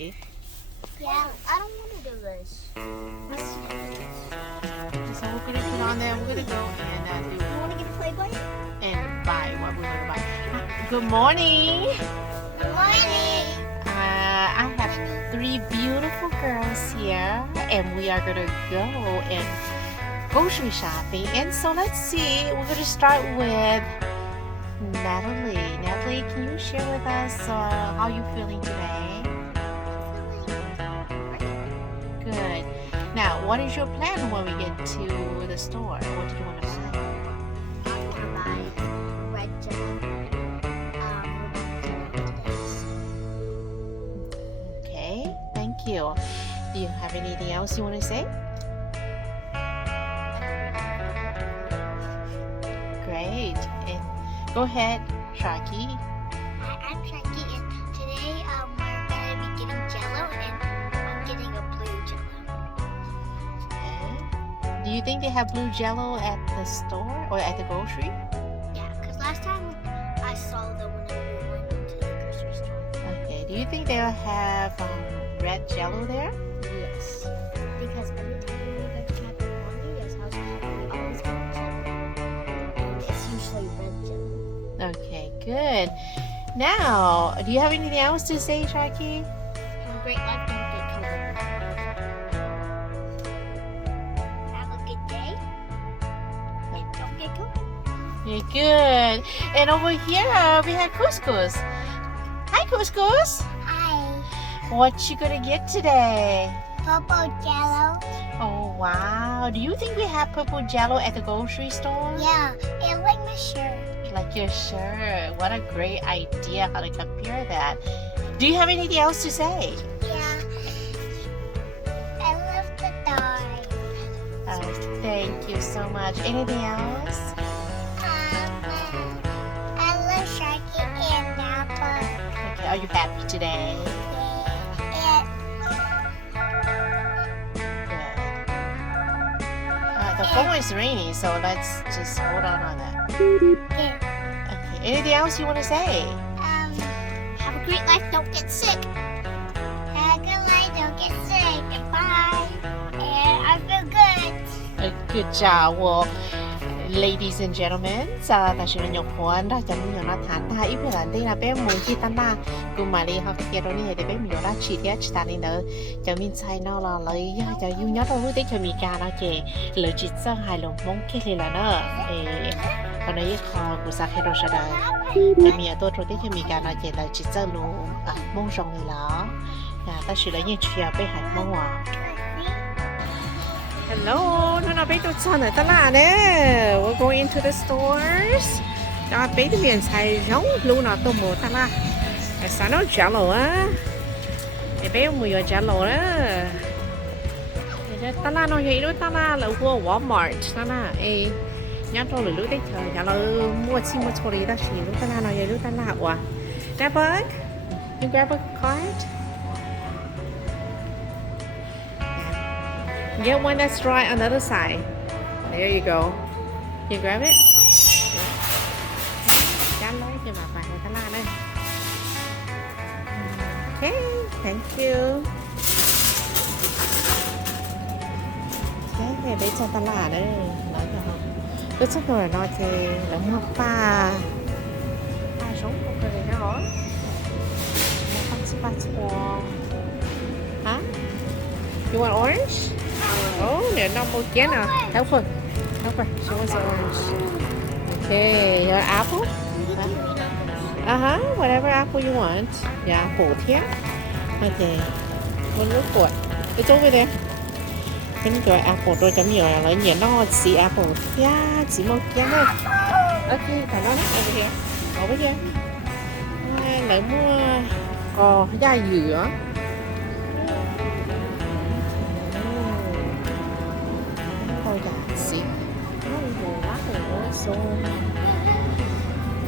Sharky? Yeah, I don't want to do this. So we're gonna put on there. We're gonna go and do. You want to get a Playboy? And buy what we're gonna buy. Good morning. Good morning. I have 3 beautiful girls here, and we are gonna go and grocery shopping. And so let's see. We're gonna start with Natalie. Natalie, can you share with us how you feeling today? Good. Now, what is your plan when we get to the store? What do you want to buy? I want to buy red Jell-O. Okay, thank you. Do you have anything else you want to say? Great. And go ahead, Sharky. I'm Sharky, and today we're going to be getting Jell-O, and I'm getting a blue Jell-O. Okay. Do you think they have blue Jell-O at the store or at the grocery? Yeah, because last time I saw them when we went to the grocery store. Okay. Do you think they'll have red Jell-O there? Yes. Because every time we go to California's house, we always get Jell-O. And it's usually red Jell-O. Okay, good. Now, do you have anything else to say, Sharky? Have a great life, don't get COVID. Have a good day, and don't get COVID. Yeah, good. And over here we have Couscous. Hi, Couscous. Hi. What you gonna get today? Purple Jell-O. Oh wow! Do you think we have purple Jell-O at the grocery store? Yeah, it like my shirt. Like your shirt. What a great idea how to compare that. Do you have anything else to say? Yeah. I love the dog. Thank you so much. Anything else? I love Sharky and Napa. Okay. Are you happy today? And Good. The phone is ringing, so let's just hold on that. Okay. Anything else you want to say? have a great life, don't get sick. Have a good life, don't get sick. Bye. And I feel good. Good job, well, ladies and gentlemen. 다시 연락원 다시 연락한 다 이별한테나 배문기 단나 구마리 학교로니 해대 배미요라 치디아 치다니너 저민 차이나라 lấy cho yêu nhất rồi tới cho mi ca nó kì lỡ chỉ sang hai lồng mong kia thì là nó còn đây họ của sa khi đó sẽ đời tại mi ở tôi rồi tới cho mi ca nó kì lỡ chỉ sang luôn mong rong này là ta chỉ lấy những chuyện bé hạt mong à. Hello, nó bé tôi chọn ở tận là nè. We're going into the stores. Đó bé thì miền xài giống luôn nó tôi mua tận là. Sao nó Jell-O á? Bé mua yo Jell-O đó. Tận là nó vậy đó tận là của Walmart tận là. Nhớ tôi lười tới chờ Jell-O mua chi mua cho đi ta chỉ lúc tận là nó vậy lúc tận là quá. Grab bag? You grab a card? Get one that's dry on the other side. There you go. You grab it. Dán lấy cho bà vàng người ta la đây. Okay, thank you. Okay, để cho ta la đây. Nói cho không. Cứ chắc rồi nó thì là mua pha. Pha sống không phải là nó. Mua pha sport. Huh? You want orange? Oh, they're not more Jenna. Help her. Show us the orange. Okay, your apple? Whatever apple you want. Yeah, apple here. Okay. One look for it. It's over there. Enjoy apple. Tôi chấm nhiều là lấy nhiều nó see apple. Yeah, chỉ một cái thôi. Okay, phải nó over here. Over here. Lấy mua da dừa.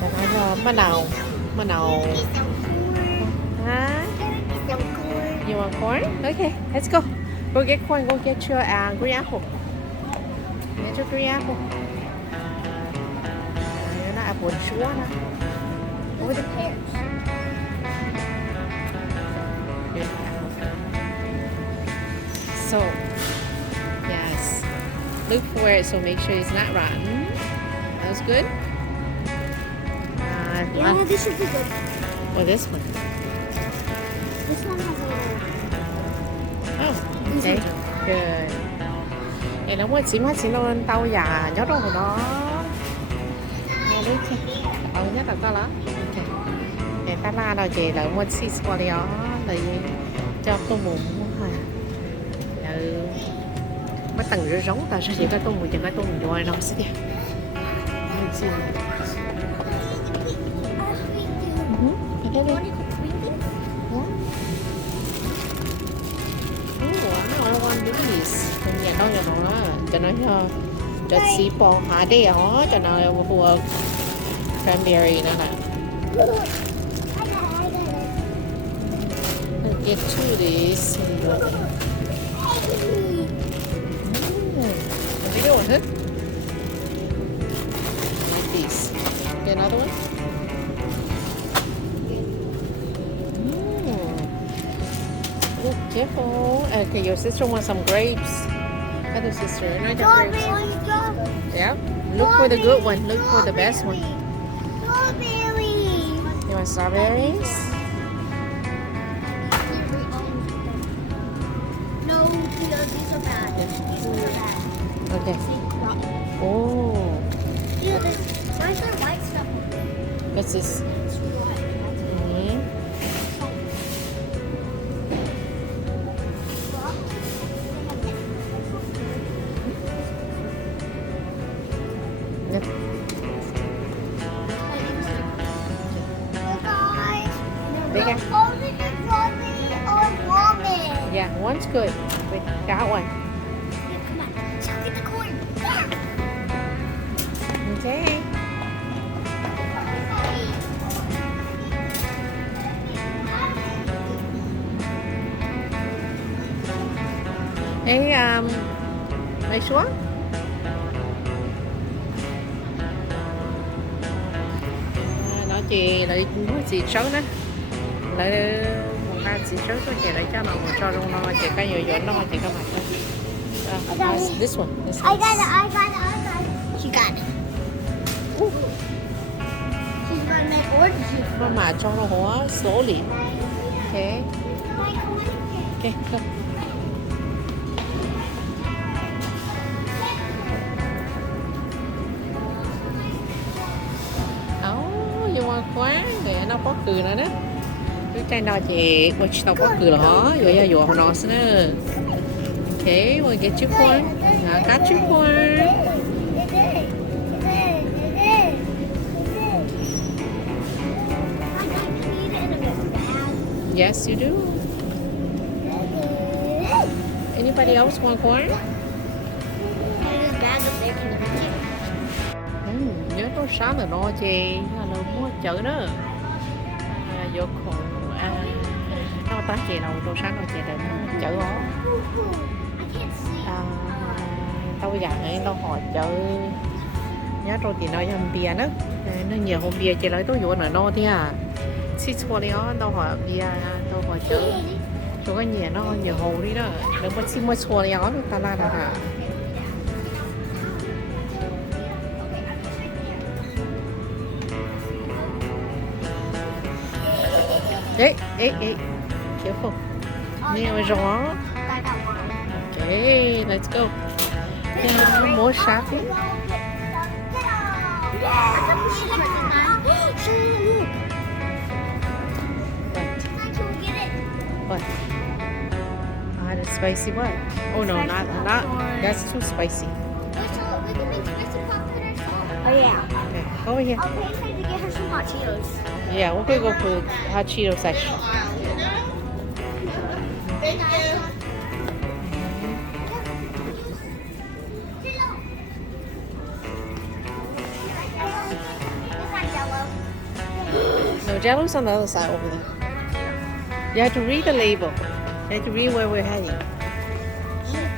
Cho nó mơ nào hả? You want corn? Okay, let's go. Go get corn. Go get your green apple. Get your green apple. You're not apple sure nè. Or the pears. Good apple. So, yes. Look for it, so make sure it's not rotten. That was good. Yeah, this should be good. Well, this one. This one has a little. Oh, okay. Good. Vậy nó mới chỉ nó tao già nhớ đâu của nó. Nghe đấy chứ. Nhất là có lá. Ok. Để ta la đâu chị là muốn xí qua đi đó là cho tô mù hả. Ừ. Bắt tầng rửa rống ta sẽ chỉ cái tô mù chẳng cái tô mù rồi nó sẽ đi. Okay, Want to cook green beans? I want these. Không nhận đâu cho nó cho nó cho xí bò hả đi đó cho nó vừa cranberry nữa nè. Get two of these. What are you doing, huh? Like these. Get another one. Oh, careful. Okay, your sister wants some grapes. Other sister, no grapes. Yeah. Look for the good one. Look for the best one. Strawberries. You want strawberries? No, these are bad. These ones are bad. Okay. See, rotten. Oh, Ew, where's the white stuff? this is. It's rotten. Mm-hmm. Yep. Bigger. Only the strawberry or walnut. Yeah, one's good. Wait, got one. Come on, chuck in the corn. Okay. Hey, make sure. Nói chị lại nói chị xấu đó. Lại một ta chị xấu có chị lại cho nó một cho luôn nó chị cái nhiều nó chị có mặt thôi. This one. This I one. got it. She got it. Ooh. She's gonna make orange juice. Nó mà cho nó hóa số liền. Okay. Okay, go. You want khoáng để nó có cười nữa đó. Cái chai nào chị, which nó có cười đó, rồi ra dụ nó nữa. Okay, we'll get you corn. I got you corn. Yes, you do. Anybody else want corn? Nhớ nó sáng là no chị, là mua chợ đó. Vô cùng nó ta chị đâu đồ sáng rồi chị để chợ đó. Tao dặn ấy nó hỏi chợ nhớ rồi thì nó làm bia đó. Nó nhiều hôm bia chị lấy tôi vô nữa no thế à. Xí xua đi đó, tao hỏi bia, tao hỏi chợ. Chỗ cái nhà nó nhiều hồ đi đó. Đừng có xin mua xua đi đó, ta la là Hey, careful. Near Jean. Okay, let's go. More shopping. What? The spicy what? Oh no, not. That's too spicy. Oh yeah. Okay, go over here. I'll pay her to get her some hot Cheetos. Yeah, we're gonna go for the hot Cheeto section. No, Jell-O's on the other side over there. You have to read the label. You have to read where we're heading.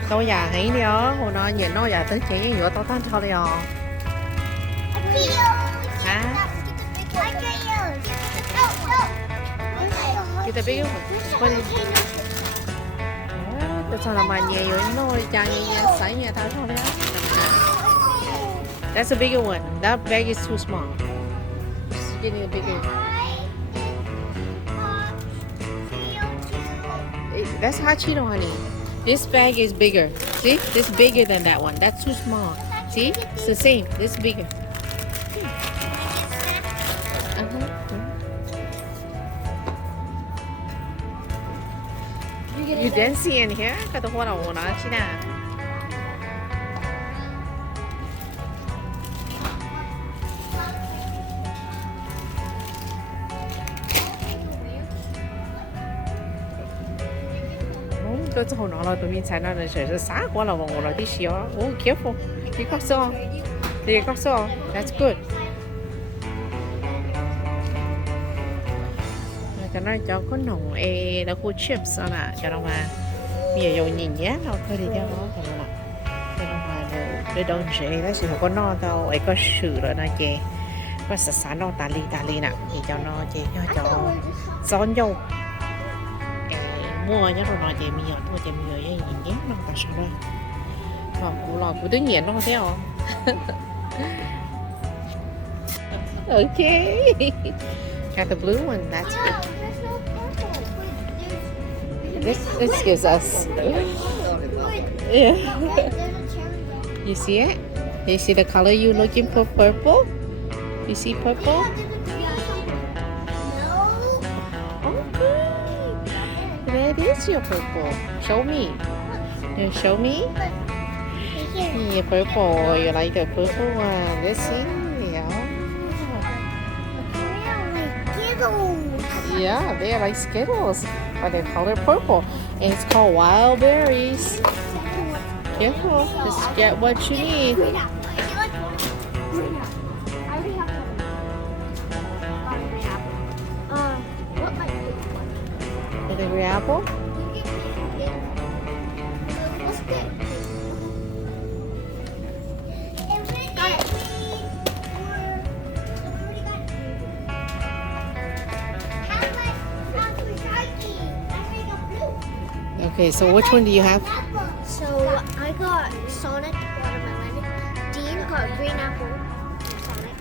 Tao già thấy đi ó, hồi nó nhìn nó già tới chỉ giữa tao tan thôi đi ó. Hả? Get the bigger one. What is cho nó mà nhiều nồi chả nhiều sấy nhà tao thôi đấy. That's a bigger one. That bag is too small. Just getting a bigger. That's hot Cheeto, honey. This bag is bigger. See? This is bigger than that one. That's too small. See? It's the same. This is bigger. You didn't see in here? Kata ko na una sina. Tôi cho nó là tụi mình xài nó là sẽ xả quá là vòng rồi tí xíu. Oh, careful. You got so. You got so. That's good. Cho nó cho có nồng nó khu chips đó nè, cho nó mà bây giờ dầu nhìn nhá nó thôi thì cho nó cho nó mà để đâu dễ đó sự có no đâu ấy có sự rồi nó chè có sả nó tà li nè thì cho nó chè cho giòn dầu mua nhá rồi nó chè mì mua chè mì rồi nhìn nhé nó ta sao đây củ lò củ tứ nhiệt nó không theo okay. Got the blue one, that's good. This gives us. Yeah. You see it? You see the color you looking for? Purple? You see purple? Okay. That is your purple. Show me. You show me? Yeah, purple. You like the purple one. Let's see. Yeah, they are like Skittles, but they're colored purple. And it's called wild berries. Careful, just get what you need. The green apple? Okay, so which one do you have? So I got Sonic watermelon. Dean got green apple. Sonic.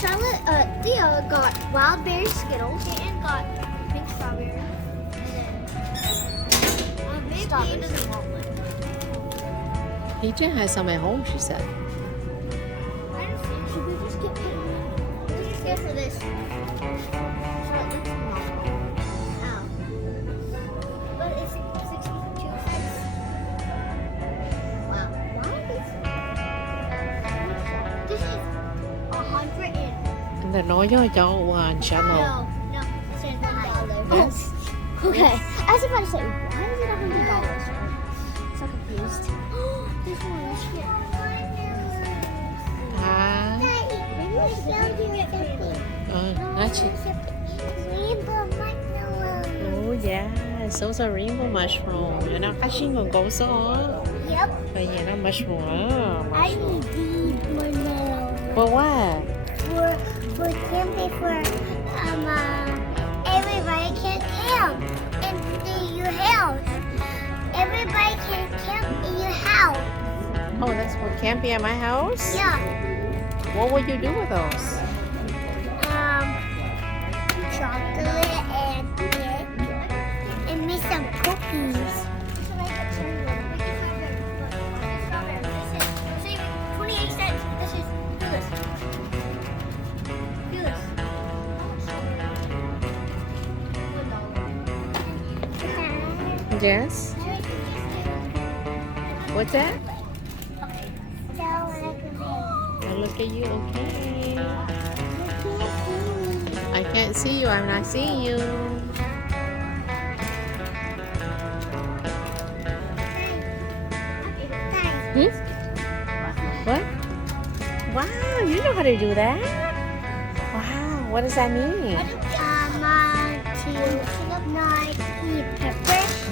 Charlotte, Thea got wild berry Skittles. Peyton got pink strawberry. And then strawberry doesn't want one. PJ has some at home, she said. I don't think should we just get Peyton? Let's just get for this. Charlotte, let's not. Ow. But it's 62 cents. Wow. Why is this is 100 and Là nói cho Jell-O. no, it says $1. Yes. Oh, okay. I was about to say, why is it $100? So confused. This one is here. Ah, Maybe we should get Peyton. that's it. Rainbow marshmallow. Oh yeah, those are rainbow mushroom. You're not catching on go so. Yep. But you're not mushroom. I need these marshmallows. For what? For camping for everybody can camp in your house. Everybody can camp in your house. Oh, that's for camping at my house? Yeah. What would you do with those? Chocolate and cake and make some cookies. Yes. What's that? I look at you, okay. I can't see you, I'm not seeing you. What? Wow, you know how to do that? Wow, what does that mean?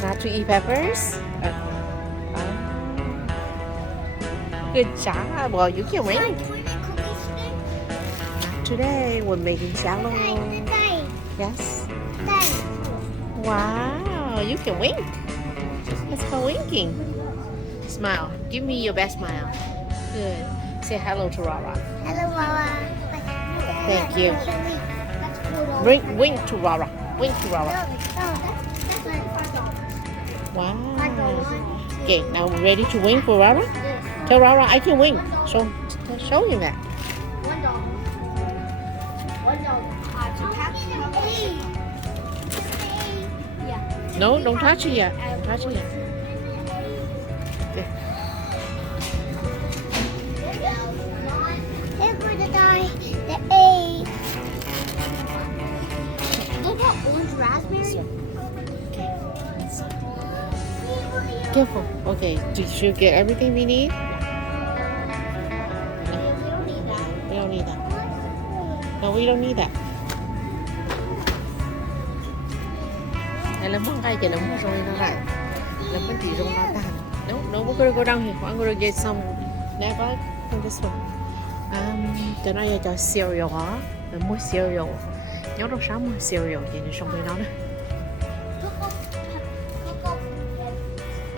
Not to eat peppers? Good job. Well, you can win. Not today. We're making Jell-O. Yes. Wow, you can win. Let's go winking. Smile. Give me your best smile. Good. Say hello to Rara. Hello, Mama. Thank you. That's cool. Wink to Rara. Wink to No, Rara. that's like $5. Wow. Okay, now we're ready to wink for Rara? Tell Rara I can wink. Show him that. $1. $1. Yeah. No, don't touch it yet. Don't touch it yet. Okay. Here's where the die. The A. Look at orange raspberry. Careful. Okay, did you get everything we need? We don't need that. No, we don't need that. Let's No, we're gonna go down here. I'm gonna get some neighbor from this one. Cái này cho cereal hả? Mình mua cereal. Nhớ đâu sáng mua cereal thì nó xong bên đó nữa.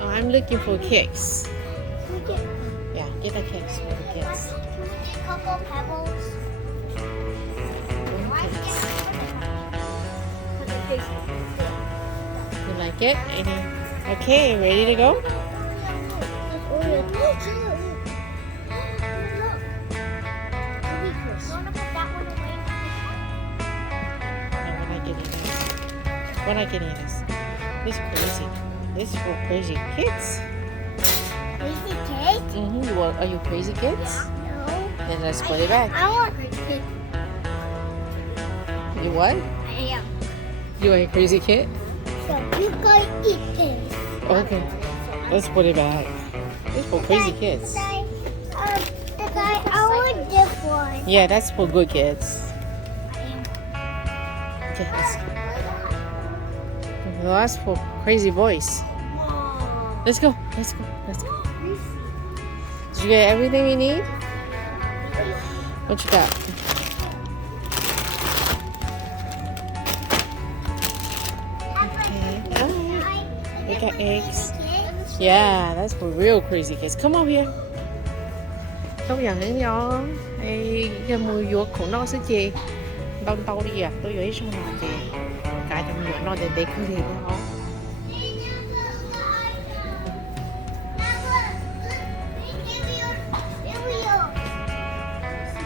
Oh, I'm looking for cakes. Yeah, get the cakes for the kids. Cocoa pebbles. You like it? Okay, ready to go? When I get in this. This is crazy. This is for crazy kids. Crazy cake? Are you crazy kids? No. Then let's put it back. I want crazy cake. You what? I am. You are a crazy kid? So you gotta eat this. Okay. Let's put it back. This is for crazy kids. I want this one. Yeah, that's for good kids. Okay, that's for crazy boys. Let's go. Did you get everything you need? What you got? Okay. We got eggs. Yeah, that's for real crazy kids. Come over here. Công nhận cái nhỏ cái mùi vuột của nó sẽ chê. Đau đi à, tôi nghĩ xong rồi chê. Cả trong nhỏ nó để cứ đi đó.